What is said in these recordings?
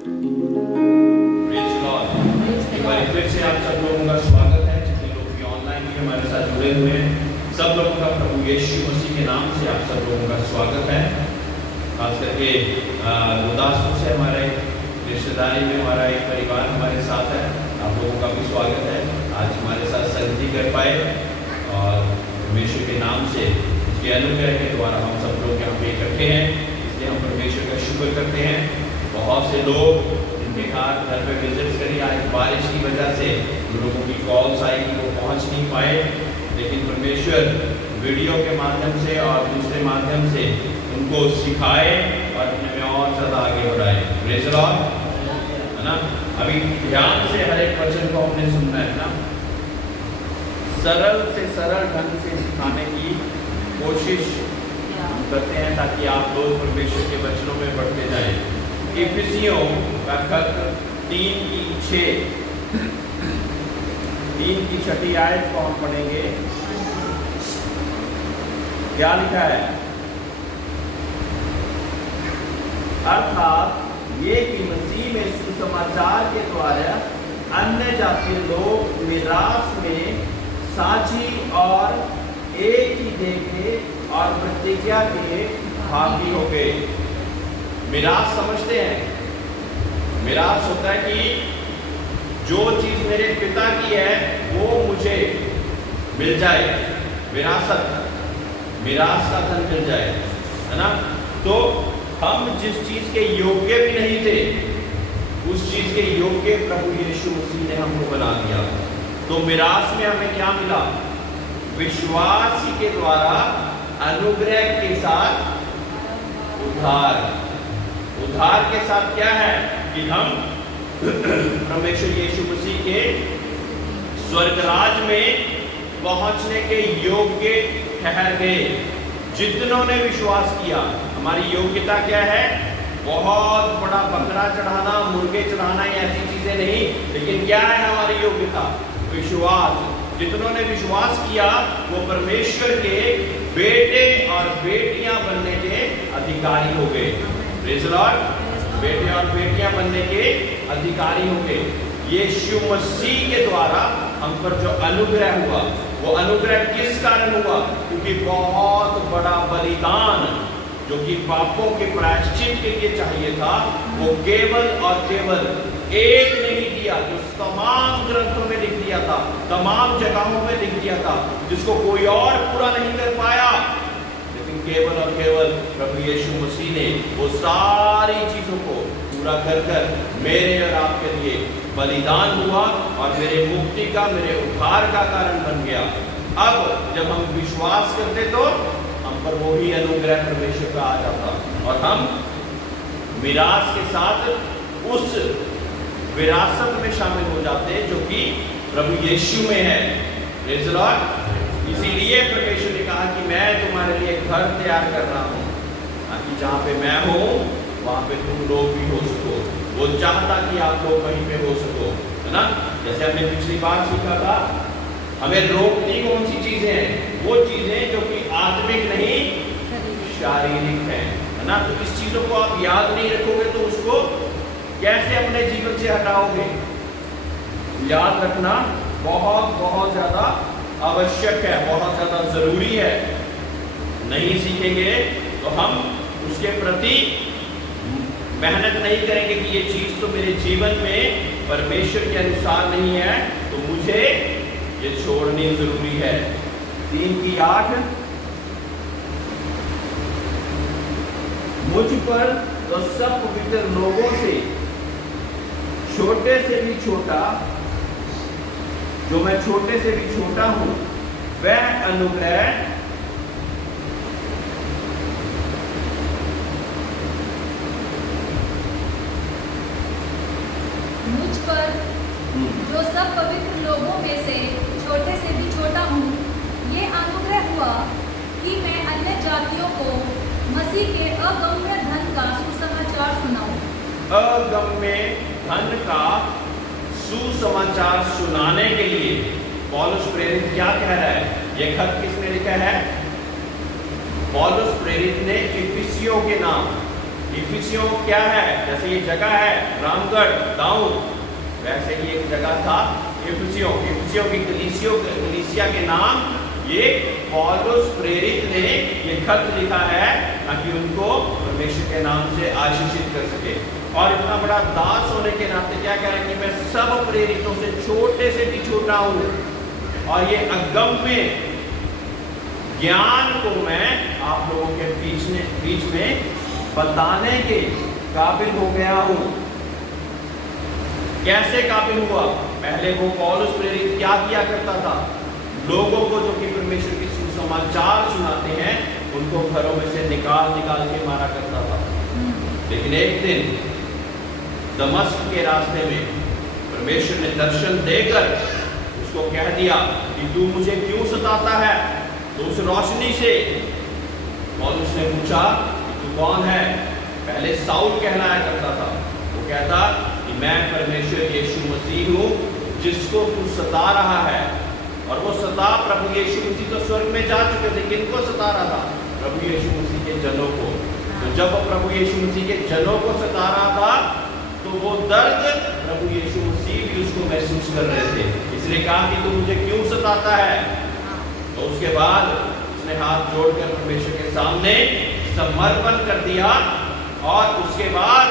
Praise Lord. एक बार फिर से आप सब लोगों का स्वागत है, जितने लोग भी ऑनलाइन भी हमारे साथ जुड़े हुए हैं, सब लोगों का प्रभु यीशु मसीह के नाम से आप सब लोगों का स्वागत है। खास करके गुरदासपुर से हमारे रिश्तेदारी में हमारा एक परिवार हमारे साथ है, आप लोगों का भी स्वागत है। आज हमारे साथ संगति कर पाए और परमेश्वर के नाम से उसके अनुग्रह के द्वारा हम सब लोग यहाँ पे इकट्ठे हैं, इसलिए हम परमेश्वर का शुक्र करते हैं। बहुत से लोग जिनके घर पे विजिट करी, आज बारिश की वजह से उन लोगों की कॉल्स आई कि वो पहुंच नहीं पाए, लेकिन परमेश्वर वीडियो के माध्यम से और दूसरे माध्यम से उनको सिखाए और अपने में और ज़्यादा आगे बढ़ाए। प्रेज़ लॉर्ड, है ना। अभी ध्यान से हर एक वचन को हमने सुनना है ना, सरल से सरल ढंग से सिखाने की कोशिश करते हैं ताकि आप लोग परमेश्वर के वचनों में बढ़ते जाएं। इफिसियों का खत 3:6 आयत को हम पढ़ेंगे। क्या लिखा है? अर्थात ये कि मसीह में सुसमाचार के द्वारा अन्य जातीय लोग मिरास में साझी और एक ही देह के और प्रतिज्ञा के भागी हो गए। मिरास समझते हैं? मिरास होता है कि जो चीज मेरे पिता की है वो मुझे मिल जाए, मिरास का धन मिल जाए, है ना। तो हम जिस चीज के योग्य भी नहीं थे, उस चीज के योग्य प्रभु यीशु मसीह ने हमको बना दिया। तो मिरास में हमें क्या मिला? विश्वास ही के द्वारा अनुग्रह के साथ उद्धार। उद्धार के साथ क्या है कि हम परमेश्वर यीशु मसीह के स्वर्गराज में पहुंचने के योग्य ठहर गए। जितनों ने विश्वास किया। हमारी योग्यता क्या है? बहुत बड़ा बकरा चढ़ाना, मुर्गे चढ़ाना, ऐसी चीजें नहीं, लेकिन क्या है हमारी योग्यता? विश्वास। जितनों ने विश्वास किया वो परमेश्वर के बेटे और बेटियां बनने के अधिकारी हो गए। Praise Lord. बेटे और बेटियां बनने के अधिकारी हो गए। यीशु मसीह के द्वारा हम पर जो अनुग्रह हुआ, वो अनुग्रह किस कारण हुआ? क्योंकि बहुत बड़ा बलिदान जो कि पापों के प्रायश्चित के लिए चाहिए था, वो केवल और केवल एक नहीं दिया, जो तमाम ग्रंथों में लिख दिया था, तमाम जगहों में लिख दिया था, जिसको कोई और पूरा नहीं कर पाया, लेकिन केवल और केवल प्रभु यीशु मसीह ने वो सारी चीजों को पूरा कर कर मेरे और आपके लिए बलिदान हुआ और मेरे मुक्ति का, मेरे उद्धार का कारण बन गया। अब जब हम विश्वास करते तो हम पर वही अनुग्रह परमेश्वर का आ जाता और हम मिरास के साथ उस विरासत में शामिल हो जाते हैं जो कि प्रभु यीशु में है। Praise Lord. इसीलिए परमेश्वर ने कहा कि मैं तुम्हारे लिए घर तैयार कर रहा हूँ, ताकि जहाँ पे मैं हूँ वहाँ पे तुम लोग भी हो सको। वो चाहता कि आप लोग वहीं पे हो सको, है ना। जैसे हमने पिछली बार सीखा था, हमें रोकती कौन सी चीजें हैं? वो चीजें जो कि आत्मिक नहीं शारीरिक है ना। तो इस चीजों को आप याद नहीं रखोगे तो उसको कैसे अपने जीवन से हटाओगे? याद रखना बहुत बहुत ज्यादा आवश्यक है, बहुत ज्यादा जरूरी है। नहीं सीखेंगे तो हम उसके प्रति मेहनत नहीं करेंगे कि ये चीज तो मेरे जीवन में परमेश्वर के अनुसार नहीं है, तो मुझे ये छोड़नी जरूरी है। 3:8 मुझ पर तो सब पवित्र लोगों से छोटे से भी छोटा, जो मैं छोटे से भी छोटा हूं, वह अनुग्रह मुझ पर जो सब पवित्र लोगों में से छोटे से भी छोटा हूँ, ये अनुग्रह हुआ कि मैं अन्य जातियों को मसीह के अगम्य धन का सुसमाचार सुनाऊं। अगम्य धन का सुसमाचार सुनाने के लिए पौलुस प्रेरित क्या कह रहा है? ये खत किसने लिखा है? पौलुस प्रेरित ने इफिसियों के नाम इफिसियों क्या है, जैसे ये जगह है रामगढ़ दाऊद, वैसे ही एक जगह था इफिसियों की कलीसिया के नाम ये पौलुस प्रेरित ने ये खत लिखा है ताकि उनको परमेश्वर के नाम से आशीषित कर सके। और इतना बड़ा दास होने के नाते क्या कह रहे हैं कि मैं सब प्रेरितों से छोटे से भी छोटा हूं, और ये अगम्य ज्ञान को मैं आप लोगों के बीच में बताने के काबिल हो गया हूं। कैसे काबिल हुआ? पहले वो पौलुस प्रेरित क्या किया करता था? लोगों को जो कि परमेश्वर की सुसमाचार सुनाते हैं उनको घरों में से निकाल के मारा करता था। लेकिन एक दिन दमस्क के रास्ते में परमेश्वर ने दर्शन देकर उसको कह दिया कि तू मुझे क्यों सताता है? तो उस रोशनी से पौलुस ने पूछा कि तू कौन है? पहले साउल कहलाया करता था। वो कहता कि मैं परमेश्वर यीशु मसीह हूँ जिसको तू सता रहा है। और वो सता प्रभु यीशु मसीह तो स्वर्ग में जा चुके थे, किनको सता रहा था? प्रभु यीशु मसीह के जनों को। तो जब प्रभु यीशु मसीह के जनों को सता रहा था तो वो दर्द प्रभु यीशु मसीह भी उसको महसूस कर रहे थे, इसलिए कहा कि तू मुझे क्यों सताता है? तो उसके बाद उसने हाथ जोड़कर परमेश्वर के सामने समर्पण कर दिया, और उसके बाद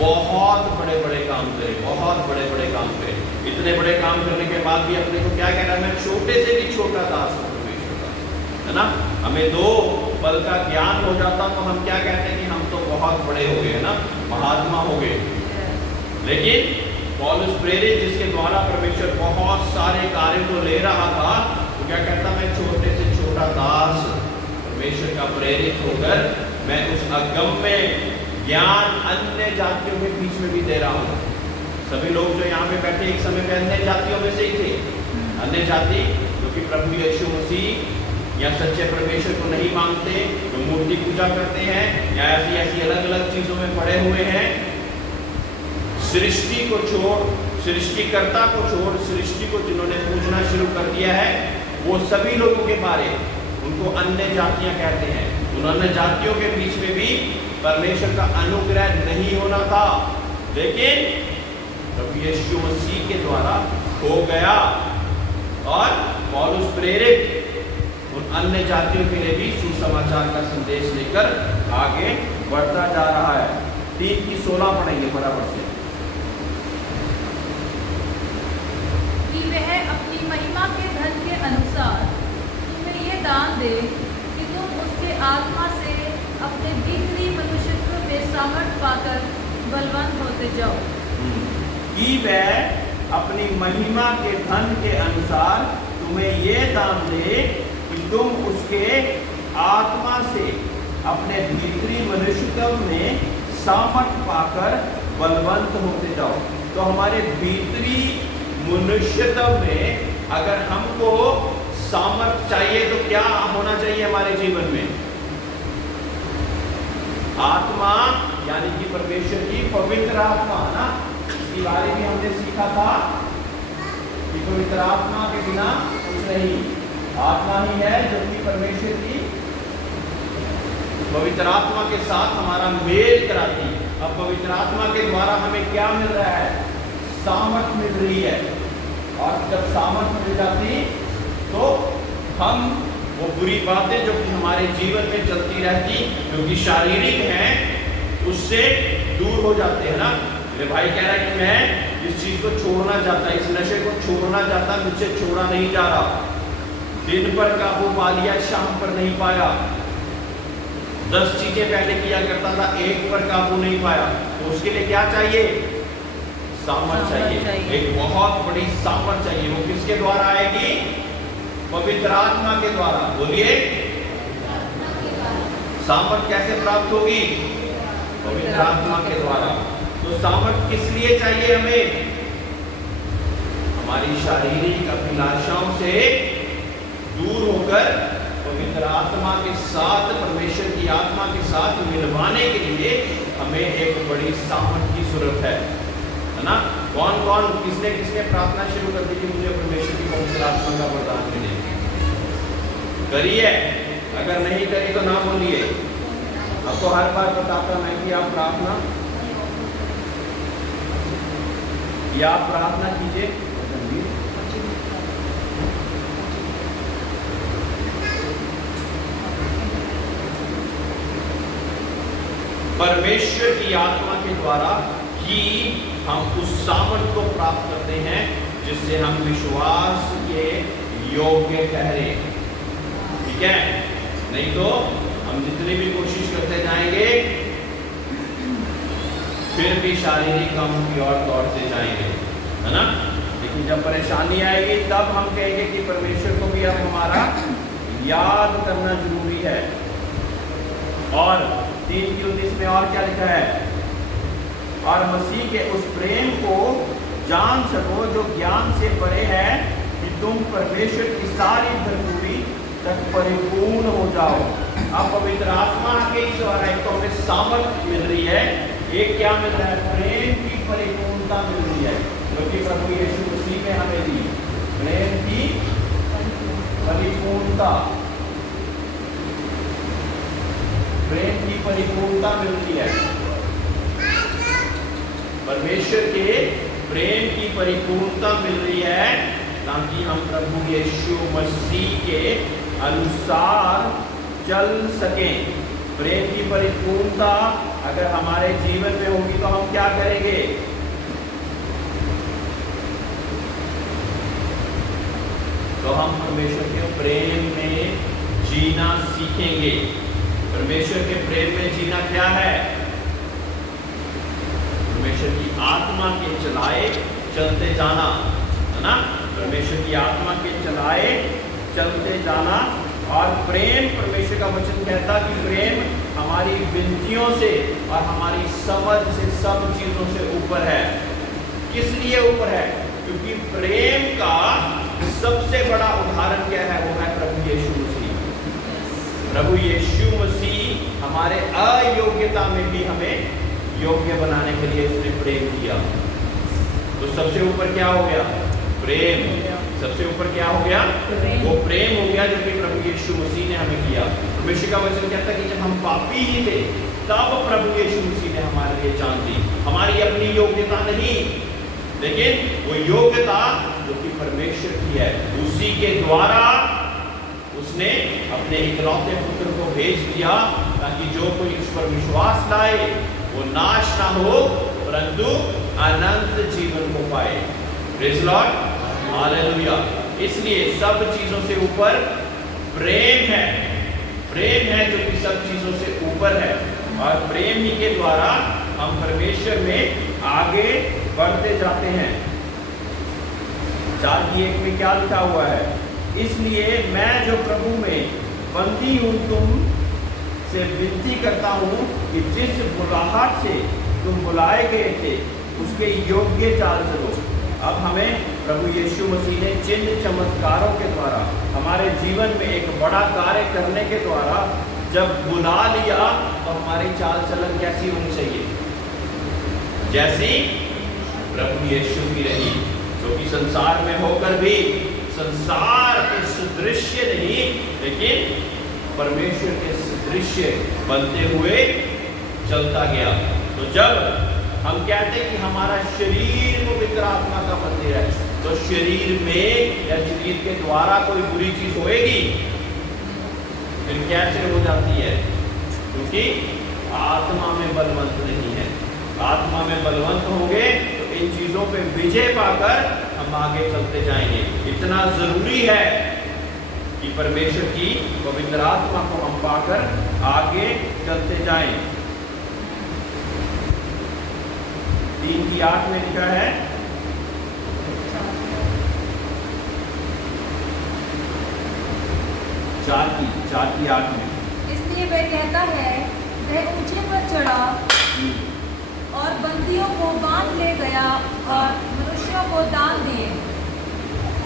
बहुत बड़े बड़े काम करे, बहुत बड़े बड़े काम करे। इतने बड़े काम करने के बाद भी अपने को क्या कह रहा है? मैं छोटे से भी छोटा दास हूं परमेश्वर का, है ना। हमें 2 पल का ज्ञान हो जाता तो हम क्या कहते हैं कि हम तो बहुत बड़े हो गए, है ना, महात्मा हो गए। लेकिन पौलुस प्रेरित जिसके द्वारा परमेश्वर बहुत सारे कार्यों को ले रहा था, तो क्या कहता? मैं छोटे से छोटा दास परमेश्वर का प्रेरित होकर मैं उस अगम्य ज्ञान अन्य जातियों के बीच में भी दे रहा हूँ। सभी लोग जो यहाँ पे बैठे एक समय में अन्य जातियों में से ही थे। अन्य जाति जो कि प्रभु यीशु मसीह या सच्चे परमेश्वर को नहीं मानते, जो मूर्ति पूजा करते हैं या ऐसी अलग अलग चीजों में पड़े हुए हैं, सृष्टि को छोड़, सृष्टिकर्ता को छोड़, सृष्टि को जिन्होंने पूजना शुरू कर दिया है, वो सभी लोगों के बारे उनको अन्य जातियां कहते हैं। उन अन्य जातियों के बीच में भी परमेश्वर का अनुग्रह नहीं होना था, लेकिन प्रभु यीशु मसीह के द्वारा हो गया। और पौलुस प्रेरित उन अन्य जातियों के लिए भी सुसमाचार का संदेश लेकर आगे बढ़ता जा रहा है। 3:16 पढ़ेंगे बराबर से। कि वह अपनी महिमा के धन के अनुसार तुम्हें ये दान दे कि तुम उसके आत्मा से अपने भीतरी मनुष्यत्व में सामर्थ पाकर बलवान होते जाओ। कि वह अपनी महिमा के धन के अनुसार तुम्हें ये दान दे कि तुम उसके आत्मा से अपने भीतरी मनुष्यत्व में सामर्थ पाकर बलवंत होते जाओ। तो हमारे भीतरी मनुष्यत्व में अगर हमको सामर्थ चाहिए तो क्या होना चाहिए हमारे जीवन में? आत्मा, यानी कि परमेश्वर की पवित्र आत्मा ना। इसके बारे में हमने सीखा था कि पवित्र आत्मा के बिना कुछ नहीं, आत्मा ही है जो कि परमेश्वर की पवित्र आत्मा के साथ हमारा मेल कराती है। अब पवित्र आत्मा के द्वारा हमें क्या मिल रहा है? सामर्थ मिल रही है। और जब सामर्थ मिल जाती तो हम वो बुरी बातें जो कि हमारे जीवन में चलती रहती, जो कि शारीरिक हैं, उससे दूर हो जाते हैं ना। मेरे भाई कह रहा है कि मैं इस चीज को छोड़ना चाहता, इस नशे को छोड़ना चाहता, मुझसे छोड़ा नहीं जा रहा। दिन पर काबू पा लिया, शाम पर नहीं पाया। 10 चीजें पहले किया करता था, एक पर काबू नहीं पाया। तो उसके लिए क्या चाहिए? सामर्थ चाहिए। एक बहुत बड़ी सामर्थ चाहिए। वो किसके द्वारा आएगी? पवित्र आत्मा के द्वारा। बोलिए, सामर्थ कैसे प्राप्त होगी? पवित्र आत्मा के द्वारा। तो सामर्थ किस लिए चाहिए हमें? हमारी शारीरिक अभिलाषाओं से दूर होकर पवित्र आत्मा के साथ, परमेश्वर की आत्मा के साथ मिलवाने के लिए हमें एक बड़ी सामर्थ की जरूरत है ना। कौन कौन किसने किसने प्रार्थना शुरू कर दी कि मुझे परमेश्वर की पवित्र आत्मा का वरदान मिले? करिए, अगर नहीं करी तो ना बोलिए। आपको हर बार बताता मैं कि आप प्रार्थना कीजिए। परमेश्वर की आत्मा के द्वारा ही हम उस सामर्थ्य को प्राप्त करते हैं जिससे हम विश्वास के योग्य ठहरे। ठीक है, नहीं तो हम जितनी भी कोशिश करते जाएंगे फिर भी शारीरिक कामों की ओर दौड़ते जाएंगे, है ना। लेकिन जब परेशानी आएगी तब हम कहेंगे कि परमेश्वर को भी अब हमारा याद करना जरूरी है। और 3:19 में और क्या लिखा है, और मसीह के उस प्रेम को जान सको जो ज्ञान से परे है, कि तुम परमेश्वर की सारी भरपूरी तक परिपूर्ण हो जाओ। अब पवित्र आत्मा के द्वारा एक तो हमें सामर्थ्य मिल रही है, एक क्या मिल रहा है, प्रेम की परिपूर्णता मिल रही है, जो कि प्रभु यीशु मसीह ने हमें दी। प्रेम की परिपूर्णता, प्रेम की परिपूर्णता मिल रही है। परमेश्वर के प्रेम की परिपूर्णता मिल रही है ताकि हम प्रभु यीशु मसीह के अनुसार चल सकें। प्रेम की परिपूर्णता अगर हमारे जीवन में होगी तो हम क्या करेंगे, तो हम परमेश्वर के प्रेम में जीना सीखेंगे। परमेश्वर के प्रेम में जीना क्या है, परमेश्वर की आत्मा के चलाए चलते जाना, है ना। परमेश्वर की आत्मा के चलाए चलते जाना। और प्रेम, परमेश्वर का वचन कहता कि प्रेम हमारी विनतियों से और हमारी समझ से, सब चीजों से ऊपर है। किस लिए ऊपर है, क्योंकि प्रेम का सबसे बड़ा उदाहरण क्या है, वो है प्रभु यीशु मसीह। प्रभु यीशु मसीह हमारे अयोग्यता में भी हमें योग्य बनाने के लिए उसने प्रेम किया। तो सबसे ऊपर क्या हो गया, प्रेम। सबसे ऊपर क्या हो गया, वो प्रेम हो गया जो कि प्रभु यीशु मसीह ने हमें किया। परमेश्वर का वचन कहता है कि जब हम पापी ही थे तब प्रभु यीशु मसीह ने हमारे लिए जान दी। हमारी अपनी योग्यता नहीं, लेकिन वो योग्यता जो कि परमेश्वर की है, उसी के द्वारा उसने अपने इकलौते पुत्र को भेज दिया ताकि जो कोई इस पर विश्वास लाए वो नाश ना हो परंतु अनंत जीवन को पाए। Praise Lord, hallelujah. इसलिए सब चीजों से ऊपर प्रेम है। प्रेम है जो कि सब चीजों से ऊपर है, और प्रेम ही के द्वारा हम परमेश्वर में आगे बढ़ते जाते हैं। 4:1 में क्या लिखा हुआ है, इसलिए मैं जो प्रभु में बंदी हूँ तुम से विनती करता हूँ कि जिस बुलाहट से तुम बुलाए गए थे उसके योग्य चाल चलो। अब हमें प्रभु यीशु मसीह ने चिन्ह चमत्कारों के द्वारा हमारे जीवन में एक बड़ा कार्य करने के द्वारा जब बुला लिया तो हमारी चाल चलन कैसी होनी चाहिए, जैसी प्रभु यीशु की रही, जो कि संसार में होकर भी संसार के सदृश्य नहीं लेकिन परमेश्वर के सदृश्य बनते हुए चलता गया। तो जब हम कहते हैं कि हमारा शरीर पवित्र आत्मा का मंदिर है, तो शरीर में या शरीर के द्वारा कोई बुरी चीज होएगी, फिर कैसे हो जाती है, क्योंकि आत्मा में बलवंत नहीं है। आत्मा में बलवंत होंगे तो इन चीजों पे विजय पाकर हम आगे चलते जाएंगे। इतना जरूरी है कि परमेश्वर की पवित्र आत्मा को हम पाकर आगे चलते जाएं। 3:8 में लिखा है, 4:8 में, इसलिए वह कहता है वह ऊंचे पर चढ़ा और बंदियों को बांध ले गया और मनुष्यों को दान दिए।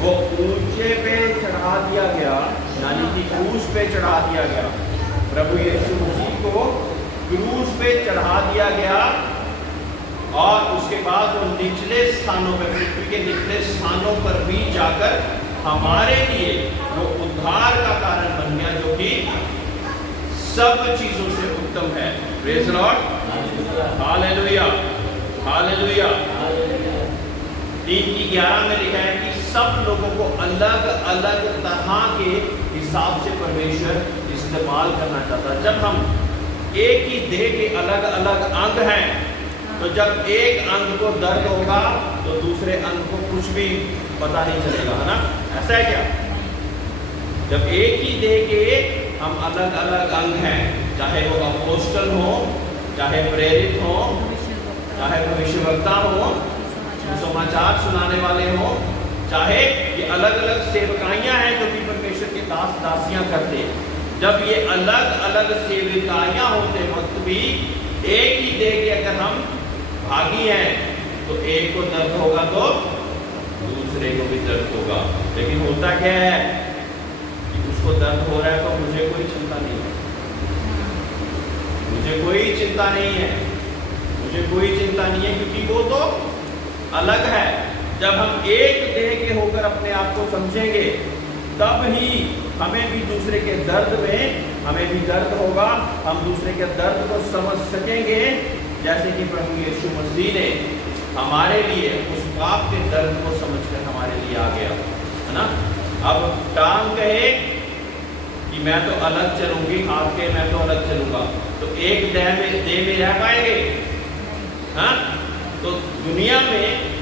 वो ऊंचे पे चढ़ा दिया गया, यानी कि क्रूस पे चढ़ा दिया गया। प्रभु यीशु मसीह को क्रूस पे चढ़ा दिया गया और उसके बाद वो निचले स्थानों पर, पृथ्वी के निचले स्थानों पर भी जाकर हमारे लिए वो उद्धार का कारण बन गया, जो कि सब चीजों से उत्तम है। Praise Lord, hallelujah, hallelujah. 3:11 में लिखा है कि सब लोगों को अलग अलग तरह के हिसाब से परमेश्वर इस्तेमाल करना चाहता है। जब हम एक ही देह के अलग अलग अंग हैं, तो जब एक अंग को दर्द होगा तो दूसरे अंग को कुछ भी पता नहीं चलेगा, है ना? ऐसा है क्या? जब एक ही देह के हम अलग अलग अंग हैं, चाहे वो अपोस्टल हो, चाहे प्रेरित हो, चाहे भविष्यवक्ता हो, समाचार सुनाने वाले हो, चाहे ये अलग अलग सेवकाइयां हैं जो कि परमेश्वर के दास दासियां करते हैं। जब ये अलग अलग सेवकाइयां होते वक्त भी एक ही देह के अगर हम भागी हैं, तो एक को दर्द होगा तो दूसरे को भी दर्द होगा। लेकिन होता क्या है कि उसको दर्द हो रहा है तो मुझे कोई चिंता नहीं है, मुझे कोई चिंता नहीं है, मुझे कोई चिंता नहीं है, क्योंकि वो तो अलग है। जब हम एक देह के होकर अपने आप को समझेंगे, तब ही हमें भी दूसरे के दर्द में हमें भी दर्द होगा, हम दूसरे के दर्द को समझ सकेंगे, जैसे कि प्रभु यीशु मसीह ने हमारे लिए उस पाप के दर्द को समझकर हमारे लिए आ गया, है ना? अब टांग कहे कि मैं तो अलग चलूंगी, हाथ के मैं तो अलग चलूंगा, तो एक देह में रह पाएंगे? हाँ? तो दुनिया में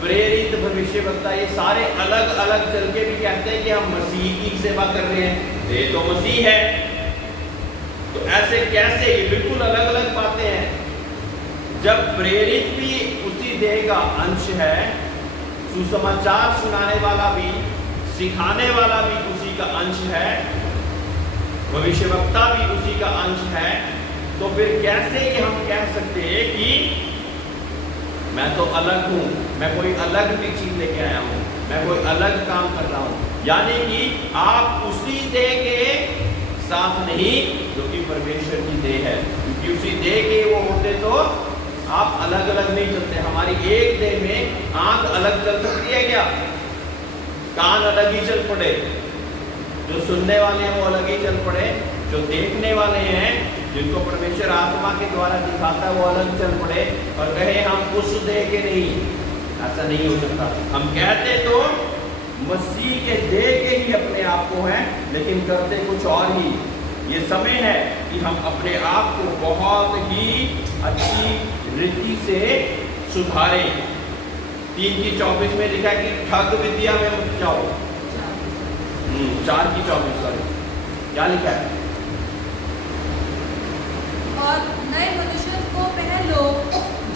प्रेरित भविष्यवक्ता ये सारे अलग अलग चल के भी कहते हैं कि हम मसीह की सेवा कर रहे हैं, ये तो मसीह है। तो ऐसे कैसे? ये बिल्कुल अलग अलग बातें हैं। जब प्रेरित भी उसी देह का अंश है, सुसमाचार सुनाने वाला भी, सिखाने वाला भी उसी का अंश है, भविष्यवक्ता भी उसी का अंश है, तो फिर कैसे ये हम कह सकते हैं कि मैं तो अलग हूं, मैं कोई अलग भी चीज लेके आया हूं, मैं कोई अलग काम कर रहा हूं? यानी कि आप उसी देह के साथ नहीं जो कि परमेश्वर की देह है, क्योंकि उसी देह के वो होते तो आप अलग अलग नहीं चलते। हमारी एक देह में आंख अलग चल सकती है क्या? कान अलग ही चल पड़े, जो सुनने वाले हैं वो अलग ही चल पड़े, जो देखने वाले हैं जिनको परमेश्वर आत्मा के द्वारा दिखाता है वो अलग चल पड़े और कहे हम उस देह के नहीं। ऐसा नहीं हो सकता। हम कहते तो मसीह के देह के ही अपने आप को हैं, लेकिन करते कुछ और ही। ये समय है कि हम अपने आप को बहुत ही अच्छी रीति से सुधारें। 3:24 में लिखा है कि ठग विद्या में मत जाओ। 4:24 सॉरी, क्या लिखा है? और नए मनुष्य को पहन लो,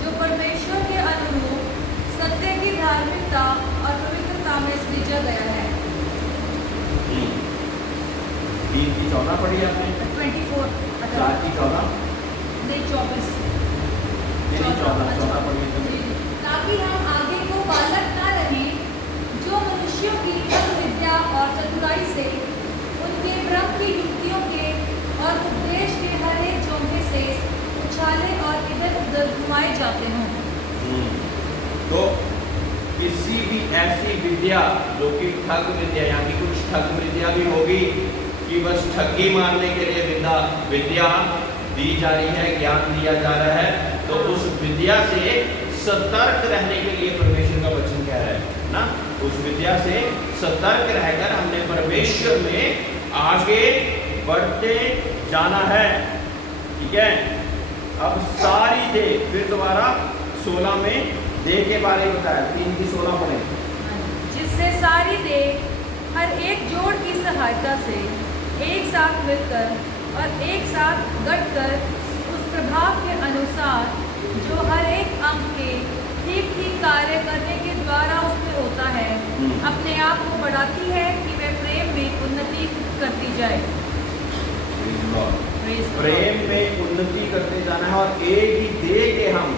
जो परमेश्वर के अनुरूप सत्य की धार्मिकता और पवित्रता में सृजा गया है। 3:14 पढ़ी आपने? 24 4:14 नहीं 24 14 पढ़ी। ताकि हम आगे को बालक ना रहे, जो मनुष्यों की ठग विद्या और चतुराई से, उनके भ्रम की युक्तियों के और उपदेश के हर एक झोंके से उछाले और इधर उधर घुमाए जाते हों। तो किसी भी ऐसी विद्या जो कि ठग विद्या, यानी कुछ ठग विद्या भी होगी कि बस ठगी मारने के लिए विद्या दी जा रही है, ज्ञान दिया जा रहा है, तो उस विद्या से सतर्क रहने के लिए परमेश्वर का वचन कह रहा है ना। उस विद्या से सतर्क रहकर हमने परमेश्वर में आगे बढ़ते जाना है, ठीक है। अब सारी देह, फिर दोबारा 16 में देह के बारे में बताया, 3:16 पढ़े। जिससे सारी देह हर एक जोड़ की सहायता से एक साथ मिलकर और एक साथ गठकर उस प्रभाव के अनुसार जो हर एक अंग के ठीक ठीक कार्य करने के द्वारा उसमें होता है, अपने आप को बढ़ाती है कि वह प्रेम में उन्नति करती जाए। प्रेम में उन्नति करते जाना है। और एक ही देह के हम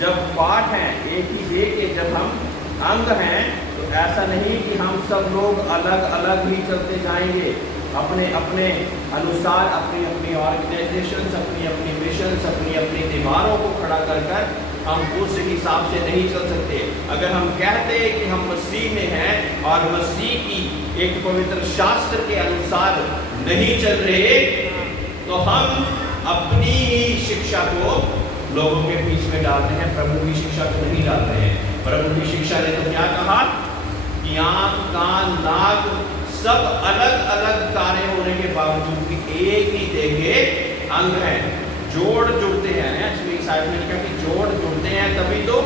जब पार्ट हैं, एक ही देह के जब हम अंग हैं, तो ऐसा नहीं कि हम सब लोग अलग अलग ही चलते जाएंगे अपने अपने अनुसार, अपनी अपनी ऑर्गेनाइजेशन, अपनी अपनी मिशन, अपनी अपनी दीवारों को खड़ा कर कर हम उस हिसाब से नहीं चल सकते। अगर हम कहते हैं कि हम मसीह में हैं और मसीह की एक पवित्र शास्त्र के अनुसार नहीं चल रहे, तो हम अपनी ही शिक्षा को लोगों के बीच में डालते हैं, प्रभु की शिक्षा को नहीं डालते हैं। प्रभु की शिक्षा ने तो क्या कहा कि आंख, कान, नाक सब अलग अलग कार्य होने के बावजूद भी एक ही देह के अंग हैं, जोड़ जुड़ते हैं। इसमें साइड में लिखा कि जोड़ जुड़ते हैं, तभी तो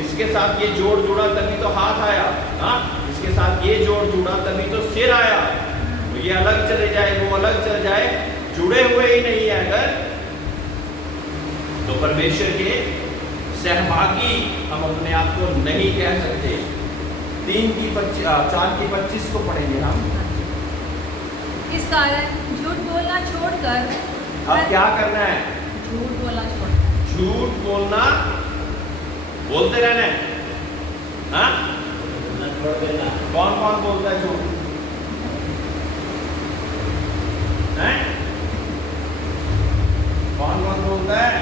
इसके साथ ये जोड़ जुड़ा तभी तो हाथ आया, हाँ, इसके साथ ये जोड़ जुड़ा तभी तो सिर आया। तो ये अलग चले जाए, वो अलग चल जाए, जुड़े हुए ही नहीं है अगर, तो परमेश्वर के सहभागी हम अपने आप को नहीं कह सकते। 4:25 को पढ़ेंगे हम। इस कारण झूठ बोलना छोड़कर अब क्या करना है? झूठ बोलना छोड़कर झूठ बोलना बोलते रहना है, हाँ? कौन कौन बोलता है झूठ? हैं? कौन कौन बोलता है?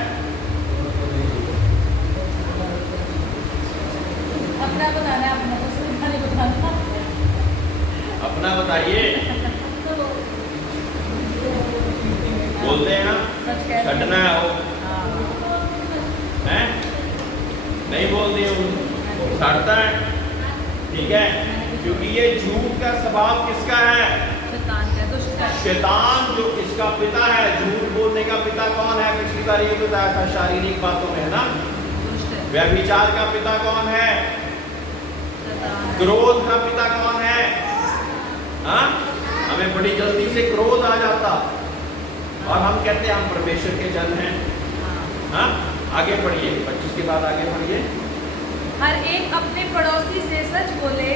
अपना बताना है, अपना दूसरे का नहीं बताना। अपना बताइए। बोलते हैं ना, छटना है वो, हैं? नहीं बोलते हैं, छटता है, ठीक है? क्योंकि ये झूठ का स्वभाव किसका है? शैतान का, दुष्ट का। शैतान जो इसका पिता है। झूठ बोलने का पिता कौन है? पिछली बार ये बताया था शारीरिक बातों में, है ना? व्यभिचार का पिता कौन है? क्रोध का पिता कौन है? हाँ, हमें बड़ी जल्दी से क्रोध आ जाता और हम कहते हैं हम परमेश्वर के जन हैं। हाँ, आगे पढ़िए, 25 के बाद आगे पढ़िए। हर एक अपने पड़ोसी से सच बोले,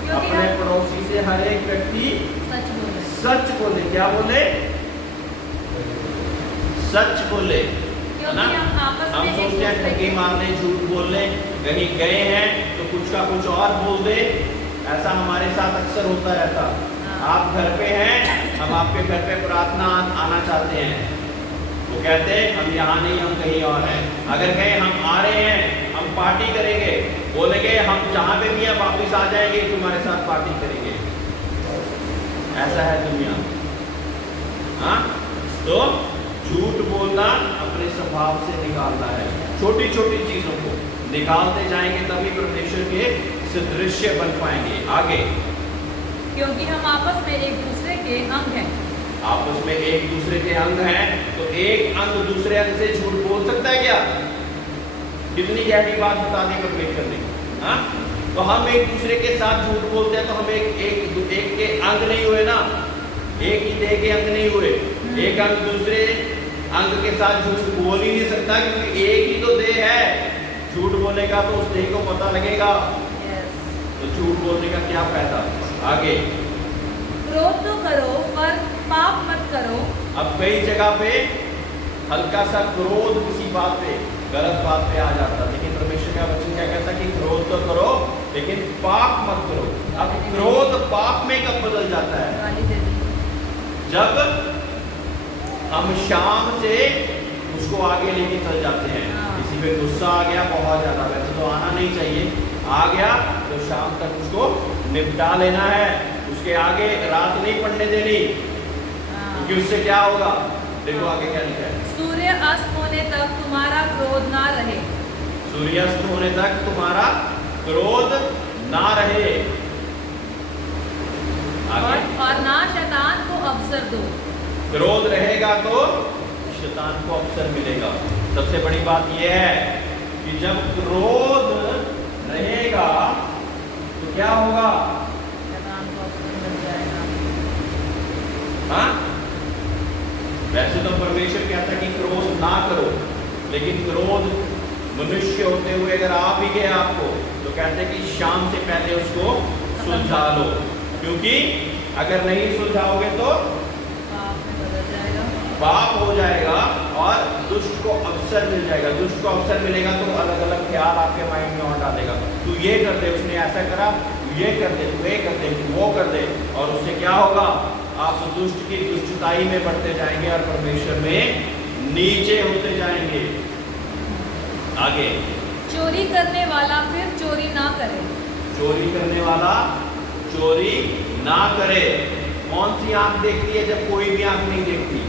क्योंकि अपने पड़ोसी से हर एक व्यक्ति सच बोले। सच बोले। क्या बोले? सच बोले, है ना? क्योंकि हम आपस हम में एक सोचते हैं दूसरे ठगी के मारने, झूठ बोलने, कहीं गए हैं तो कुछ का कुछ और बोल दे। ऐसा हमारे साथ अक्सर होता रहता। आप घर पे हैं, हम आपके घर पे प्रार्थना आना चाहते हैं, वो कहते हैं हम यहाँ नहीं, हम कहीं और हैं। अगर कहीं हम आ रहे हैं, हम पार्टी करेंगे, बोलेंगे हम जहाँ पे भी हैं वापिस आ जाएंगे, तुम्हारे साथ पार्टी करेंगे। ऐसा है दुनिया, हाँ? तो झूठ बोलना अपने स्वभाव से निकालना है। छोटी छोटी चीजों को निकालते जाएंगे तभी परमेश्वर के सदृश्य बन पाएंगे। आगे, क्योंकि हम आपस में एक दूसरे के अंग हैं। आपस में एक दूसरे के अंग हैं, तो एक अंग दूसरे अंग से झूठ बोल सकता है क्या? कितनी गहरी बात बता दी परमेश्वर ने, हाँ? तो हम एक दूसरे के साथ झूठ बोलते हैं तो हम एक के अंग नहीं हुए ना, एक ही देह के अंग नहीं हुए। एक अंग दूसरे अंग के साथ झूठ बोल ही नहीं सकता, क्योंकि एक ही तो देह है। झूठ बोलेगा तो उस देह को पता लगेगा, तो झूठ बोलने का क्या फायदा? आगे, क्रोध तो करो पर पाप मत करो। अब कई जगह पे हल्का सा क्रोध किसी बात पे, गलत बात पे आ जाता, लेकिन परमेश्वर का वचन क्या कहता कि क्रोध तो करो लेकिन पाप मत करो। अब क्रोध पाप में कब बदल जाता है? जब हम शाम से उसको आगे लेके चल जाते हैं। किसी पे गुस्सा आ गया बहुत ज्यादा, वैसे तो आना नहीं चाहिए, आ गया तो शाम तक उसको निपटा लेना है, उसके आगे रात नहीं पड़ने देनी, क्योंकि उससे क्या होगा? देखो आगे क्या लिखा है, सूर्य अस्त होने तक तुम्हारा क्रोध ना रहे। सूर्यास्त होने तक तुम्हारा क्रोध ना रहे। आगे, और ना शैतान को अवसर दो। क्रोध रहेगा तो शैतान को अवसर मिलेगा। सबसे बड़ी बात यह है कि जब क्रोध रहेगा तो क्या होगा? शैतान को अवसर मिल जाएगा। हाँ, वैसे तो परमेश्वर कहता है कि क्रोध ना करो, लेकिन क्रोध मनुष्य होते हुए अगर आ भी गया आपको, तो कहते हैं कि शाम से पहले उसको सुलझा लो, क्योंकि अगर नहीं सुलझाओगे तो पाप हो जाएगा और दुष्ट को अवसर मिल जाएगा। दुष्ट को अवसर मिलेगा तो अलग अलग ख्याल आपके माइंड में और डालेगा, तू ये कर दे, उसने ऐसा करा, तू ये कर दे, तू ये कर दे, तू वो कर दे, और उससे क्या होगा? आप दुष्ट की दुष्टताई में बढ़ते जाएंगे और परमेश्वर में नीचे होते जाएंगे। आगे, चोरी करने वाला फिर चोरी ना करे। चोरी करने वाला चोरी ना करे। कौन सी आंख देखती है जब कोई भी आंख नहीं देखती?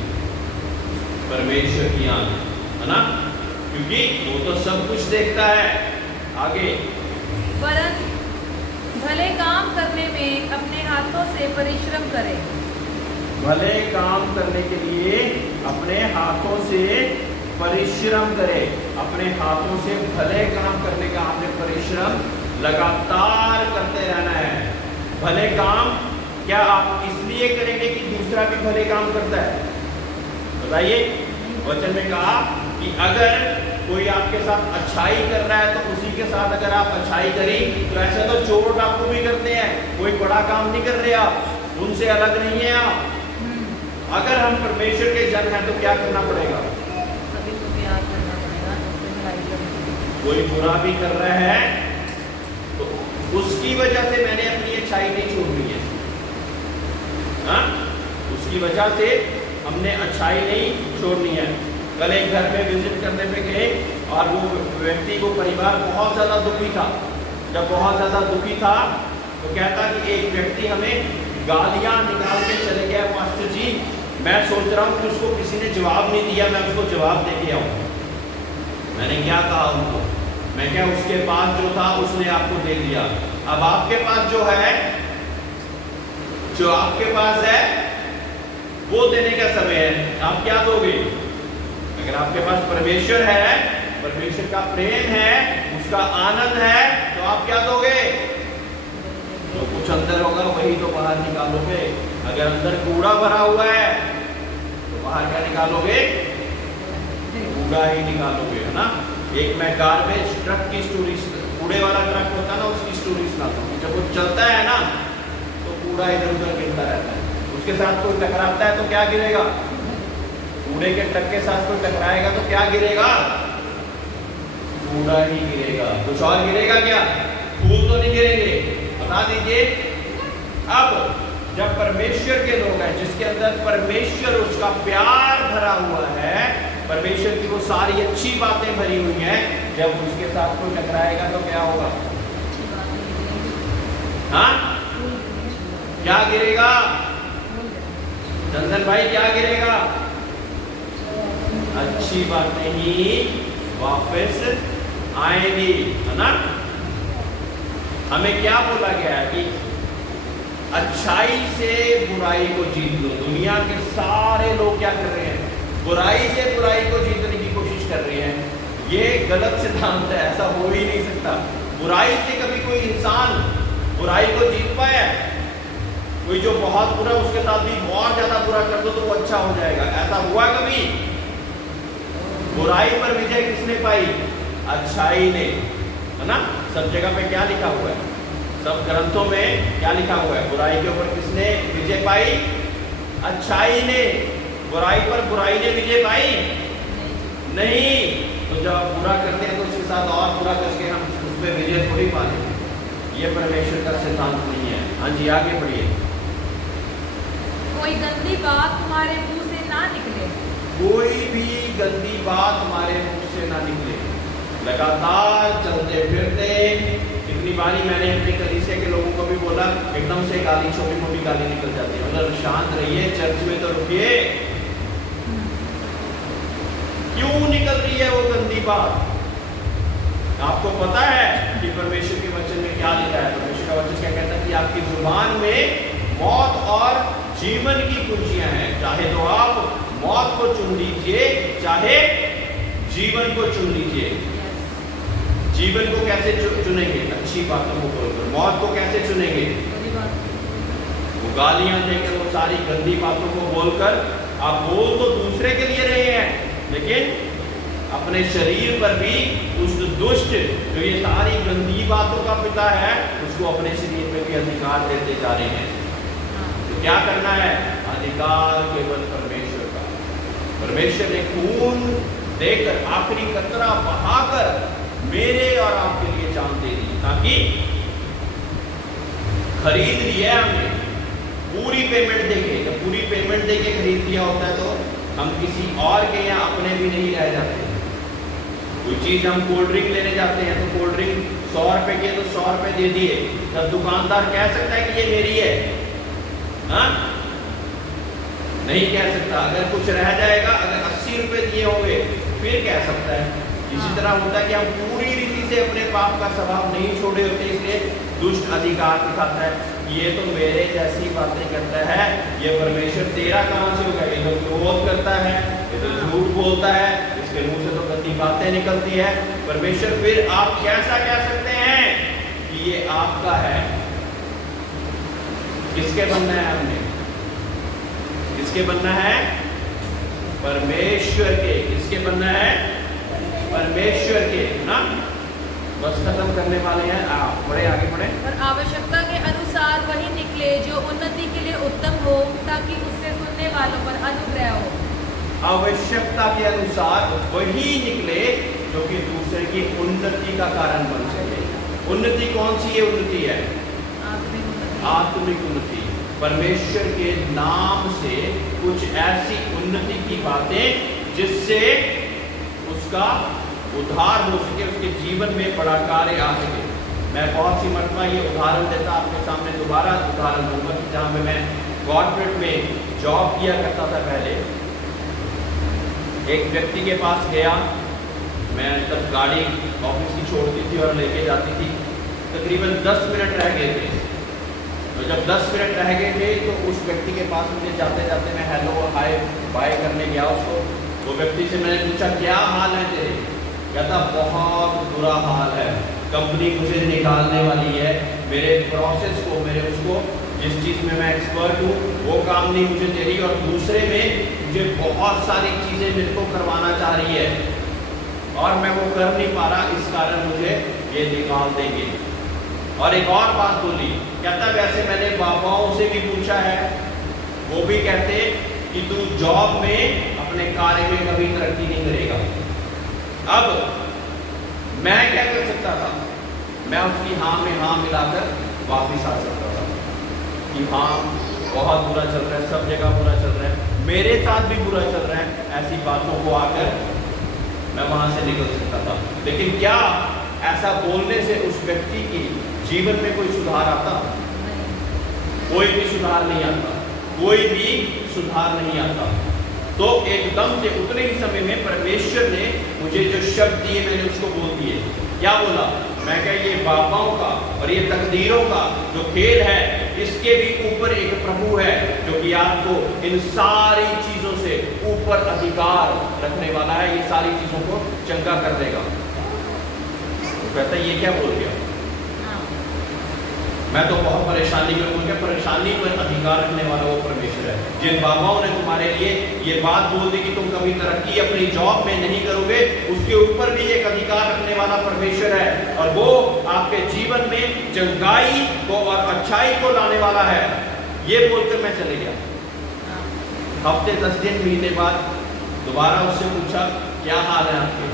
परमेश्वर की आंख, है ना, क्योंकि वो तो सब कुछ देखता है। आगे, वरन भले काम करने में अपने हाथों से परिश्रम करे। भले काम करने के लिए अपने हाथों से परिश्रम करे। अपने हाथों से भले काम करने का आपने परिश्रम लगातार करते रहना है। भले काम क्या आप इसलिए करेंगे कि दूसरा भी भले काम करता है? बताइए। वचन में कहा कि अगर कोई आपके साथ अच्छाई कर रहा है तो उसी के साथ अगर आप अच्छाई करी, तो ऐसा तो चोर डाकू भी करते हैं, कोई बड़ा काम नहीं कर रहे आप, उनसे अलग नहीं है आप। अगर हम परमेश्वर के जन हैं तो क्या करना पड़ेगा? सभी को प्यार करना पड़ेगा, सबसे लड़ाई करनी। कोई बुरा भी कर रहा है तो उसकी वजह से मैंने अपनी अच्छाई नहीं छोड़नी है। हाँ, उसकी वजह से हमने अच्छाई नहीं छोड़नी है। कल एक घर में विजिट करने पे गए और वो व्यक्ति को परिवार बहुत ज़्यादा दुखी था। जब बहुत ज़्यादा दुखी था तो कहता कि एक व्यक्ति हमें गालियाँ निकाल के चले गया, मास्टर जी मैं सोच रहा हूँ कि उसको किसी ने जवाब नहीं दिया, मैं उसको जवाब दे के आऊँ। मैंने क्या कहा उनको, मैं क्या उसके पास जो था उसने आपको दे दिया, अब आपके पास जो है, जो आपके पास है वो देने का समय है। आप क्या दोगे? अगर आपके पास परमेश्वर है, परमेश्वर का प्रेम है, उसका आनंद है, तो आप क्या दोगे? जो कुछ अंदर होगा वही तो बाहर निकालोगे। अगर अंदर कूड़ा भरा हुआ है तो बाहर क्या निकालोगे? कूड़ा ही निकालोगे, है ना। एक मैं गार्बेज ट्रक की स्टोरी, कूड़े वाला ट्रक होता है ना, उसकी स्टोरी सुनाता हूँ। जब वो चलता है ना तो कूड़ा इधर उधर गिरता रहता है, उसके साथ कोई टकराता है तो क्या गिरेगा? कूड़े के ट्रक के साथ कोई टकराएगा तो क्या गिरेगा? कूड़ा ही गिरेगा, कुछ और गिरेगा क्या? फूल तो नहीं गिरेंगे। बता दीजिए। अब जब परमेश्वर के लोग हैं, जिसके अंदर परमेश्वर उसका प्यार भरा हुआ है, परमेश्वर की वो सारी अच्छी बातें भरी हुई हैं, जब उसके साथ कोई टकराएगा तो क्या होगा? हाँ, क्या गिरेगा? चंदन भाई क्या गिरेगा? अच्छी बातें ही वापस आएंगी, है ना। हमें क्या बोला गया है कि अच्छाई से बुराई को जीत लो। दुनिया के सारे लोग क्या कर रहे हैं? बुराई से बुराई को जीतने की कोशिश कर रहे हैं। ये गलत सिद्धांत है, ऐसा हो ही नहीं सकता। बुराई से कभी कोई इंसान बुराई को जीत पाया? कोई जो बहुत बुरा उसके साथ भी बहुत ज्यादा बुरा कर दो तो वो अच्छा हो जाएगा, ऐसा हुआ कभी? बुराई पर विजय किसने पाई? अच्छाई ने, है ना। सब जगह पे क्या लिखा हुआ है? सब ग्रंथों में क्या लिखा हुआ है? बुराई के ऊपर किसने विजय पाई? अच्छाई ने। बुराई पर बुराई ने विजय पाई नहीं। तो जब आप बुरा करते हैं तो उसके साथ और बुरा करके हम उस पर विजय थोड़ी पा लेंगे। ये परमेश्वर का सिद्धांत नहीं है। हाँ जी, आगे बढ़िए। कोई गंदी बात तुम्हारे मुंह से ना निकले। कोई भी गंदी बात हमारे मुंह से ना निकले। लगातार चलते फिरते, कितनी बारी मैंने अपने कलीसिया के लोगों को भी बोला, एकदम से गाली, छोटी मोटी गाली निकल जाती है, मतलब शांत रहिए, चर्च में तो रुकिए। क्यों निकल रही है वो गंदी बात? आपको पता है कि परमेश्वर के वचन में क्या लिखा है? परमेश्वर का वचन क्या कहता है कि आपकी जुबान में मौत और जीवन की कुंजियां हैं। चाहे तो आप मौत को चुन लीजिए, चाहे जीवन को चुन लीजिए। जीवन को कैसे चुनेंगे? अच्छी बातों को बोलकर। मौत को कैसे चुनेंगे? वो गालियां देकर, वो सारी गंदी बातों को बोलकर। आप बोल तो दूसरे के लिए रहे हैं, लेकिन अपने शरीर पर भी उस दुष्ट जो ये सारी गंदी बातों का पिता है, उसको अपने शरीर पे भी अधिकार देते जा रहे हैं। तो क्या करना है? अधिकार केवल परमेश्वर का। परमेश्वर ने खून देकर, आखिरी कतरा बहाकर मेरे और आपके लिए जान दे दी, ताकि खरीद लिया हमने पूरी पेमेंट देके। जब पूरी पेमेंट देके खरीद लिया होता है तो हम किसी और के यहाँ अपने भी नहीं रह जाते। कोई चीज हम कोल्ड ड्रिंक लेने जाते हैं तो कोल्ड ड्रिंक 100 रुपए की है तो 100 रुपए दे दिए, तब दुकानदार कह सकता है कि ये मेरी है? हाँ, नहीं कह सकता। अगर कुछ रह जाएगा, अगर 80 80 रुपए दिए होंगे फिर कह सकता है। इसी तरह होता है कि हम पूरी रीति से अपने पाप का स्वभाव नहीं छोड़े होते, इसलिए दुष्ट अधिकार दिखाता है, ये तो मेरे जैसी बातें करता है, ये परमेश्वर तेरा कहाँ से होगा, ये तो क्रोध करता है, ये तो झूठ बोलता है, इसके मुंह से तो गंदी बातें निकलती है। परमेश्वर फिर आप कैसा कह सकते हैं कि ये आपका है? किसके बनना है हमने? किसके बनना है? परमेश्वर के। किसके बनना है? परमेश्वर के ना। बस खत्म करने वाले हैं, आप बढ़े आगे बढ़े। और आवश्यकता के अनुसार वही निकले जो उन्नति के लिए उत्तम हो, ताकि उससे सुनने वालों पर अनुग्रह हो। आवश्यकता के अनुसार वही निकले जो कि दूसरे की उन्नति का कारण बन सके। उन्नति कौन सी है? उन्नति है आत्मिक उन्नति। परमेश्वर के नाम से कुछ ऐसी उन्नति की बातें जिससे उसका उद्धार हो सके, उसके जीवन में बड़ा कार्य आ सके। मैं बहुत सी मरतबा ये उदाहरण देता आपके सामने दोबारा उदाहरण दूंगा कि जहाँ पे मैं कॉर्पोरेट में जॉब किया करता था पहले, एक व्यक्ति के पास गया, मैं तब गाड़ी ऑफिस की छोड़ती थी और लेके जाती थी। तकरीबन 10 मिनट रह गए थे, तो जब 10 मिनट रह गए थे तो उस व्यक्ति के पास मुझे जाते जाते मैं हेलो हाय बाय करने गया उसको। वो व्यक्ति से मैंने पूछा क्या हाल है तेरे? कहता बहुत बुरा हाल है, कंपनी मुझे निकालने वाली है, मेरे प्रोसेस को, मेरे उसको जिस चीज़ में मैं एक्सपर्ट हूँ वो काम नहीं मुझे दे रही, और दूसरे में मुझे बहुत सारी चीज़ें मेरे को करवाना चाह रही है और मैं वो कर नहीं पा रहा, इस कारण मुझे ये निकाल देंगे। और एक और बात बोली, कहता वैसे मैंने बाबाओं से भी पूछा है, वो भी कहते कि तू जॉब में अपने कार्य में कभी तरक्की नहीं करेगा। अब मैं क्या कर सकता था? मैं उसकी हाँ में हाँ मिलाकर वापिस आ सकता था कि हाँ बहुत बुरा चल रहा है, सब जगह बुरा चल रहा है, मेरे साथ भी बुरा चल रहा है, ऐसी बातों को आकर मैं वहां से निकल सकता था। लेकिन क्या ऐसा बोलने से उस व्यक्ति की जीवन में कोई सुधार आता? कोई भी सुधार नहीं आता, कोई भी सुधार नहीं आता। तो एकदम से उतने ही समय में परमेश्वर ने मुझे जो शब्द दिए मैंने उसको बोल दिए। क्या बोला? मैं क्या ये बाबाओं का और ये तकदीरों का जो खेल है, इसके भी ऊपर एक प्रभु है जो कि आपको इन सारी चीजों से ऊपर अधिकार रखने वाला है, ये सारी चीजों को चंगा कर देगा। तो कहता है ये क्या बोल गया? मैं तो बहुत परेशानी में हूँ। क्या परेशानी पर अधिकार रखने वाला वो परमेश्वर है। जिन बाबाओं ने तुम्हारे लिए ये बात बोल दी कि तुम कभी तरक्की अपनी जॉब में नहीं करोगे, उसके ऊपर भी एक अधिकार रखने वाला परमेश्वर है, और वो आपके जीवन में चंगाई को और अच्छाई को लाने वाला है। ये बोलकर मैं चले गया। हफ्ते 10 दिन महीने बाद दोबारा उससे पूछा क्या हाल है आपके?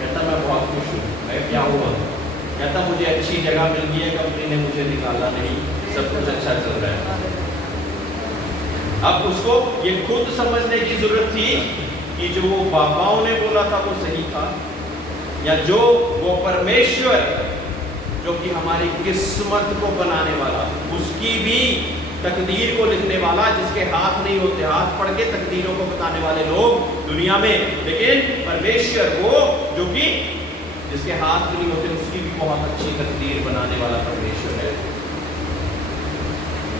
कहता मैं बहुत खुश हूँ। मैं क्या हुआ? कहता मुझे अच्छी जगह मिल गई है, कंपनी ने मुझे निकाला नहीं, सब कुछ अच्छा चल रहा है। अब उसको ये खुद समझने की जरूरत थी कि जो वो बाबाओं ने बोला था वो सही था, या जो वो परमेश्वर जो कि हमारी किस्मत को बनाने वाला, उसकी भी तकदीर को लिखने वाला, जिसके हाथ नहीं होते, हाथ पढ़ के तकदीरों को बताने वाले लोग दुनिया में, लेकिन परमेश्वर वो जो कि जिसके हाथ नहीं होते, उसकी भी बहुत अच्छी तकदीर बनाने वाला परमेश्वर है।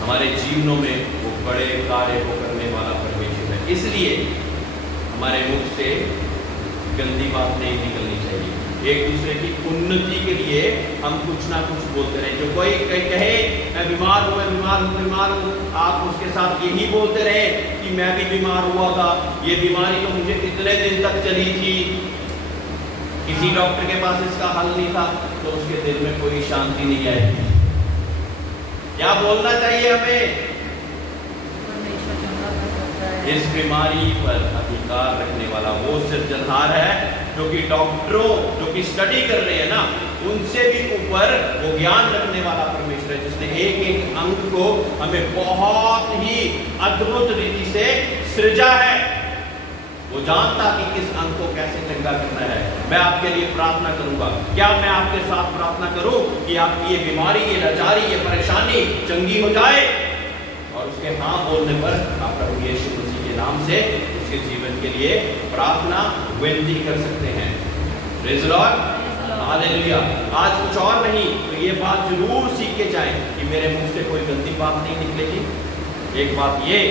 हमारे जीवनों में वो बड़े कार्य को करने वाला परमेश्वर है। इसलिए हमारे मुख से गंदी बात नहीं निकलनी चाहिए। एक दूसरे की उन्नति के लिए हम कुछ ना कुछ बोलते रहे। जो कोई कहे मैं बीमार हूँ, मैं बीमार हूँ, बीमार हूँ, आप उसके साथ यही बोलते रहे कि मैं भी बीमार हुआ था, ये बीमारी तो मुझे कितने दिन तक चली थी, किसी डॉक्टर के पास इसका हल नहीं था, तो उसके दिल में कोई शांति नहीं आएगी। क्या बोलना चाहिए हमें? इस बीमारी पर अधिकार रखने वाला वो सिरजनहार है जो कि डॉक्टरों जो कि स्टडी कर रहे हैं ना, उनसे भी ऊपर वो ज्ञान रखने वाला परमेश्वर है, जिसने एक एक अंग को हमें बहुत ही अद्भुत रीति से सृजा है। वो जानता कि किस अंग को कैसे चंगा करना है। मैं आपके लिए प्रार्थना करूंगा। क्या मैं आपके साथ प्रार्थना करूं कि आपकी ये बीमारी, ये लाचारी, ये परेशानी चंगी हो जाए, और उसके हाँ बोलने पर आप प्रभु यीशु मसीह के नाम से उसके जीवन उनके लिए प्रार्थना विनती कर सकते हैं। Praise the Lord, hallelujah. आज कुछ और नहीं तो ये बात जरूर सीख के जाएं कि मेरे मुंह से कोई गंदी बात नहीं निकलेगी। एक बात ये,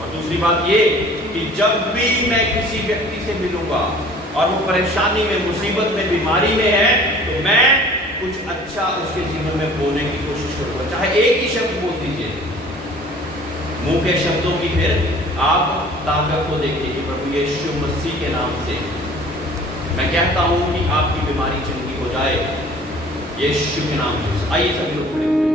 और दूसरी बात ये कि जब भी मैं किसी व्यक्ति से मिलूंगा और वो परेशानी में, मुसीबत में, बीमारी में है, तो मैं कुछ अच्छा उसके जीवन में बोलने की कोशिश करूंगा। चाहे एक ही शब्द बोल दीजिए, मुंह के शब्दों की फिर आप ताकत को देखिए कि प्रभु यीशु मसीह के नाम से मैं कहता हूं कि आपकी बीमारी चंगी हो जाए, यीशु के नाम से। आइए सभी लोग खड़े हों।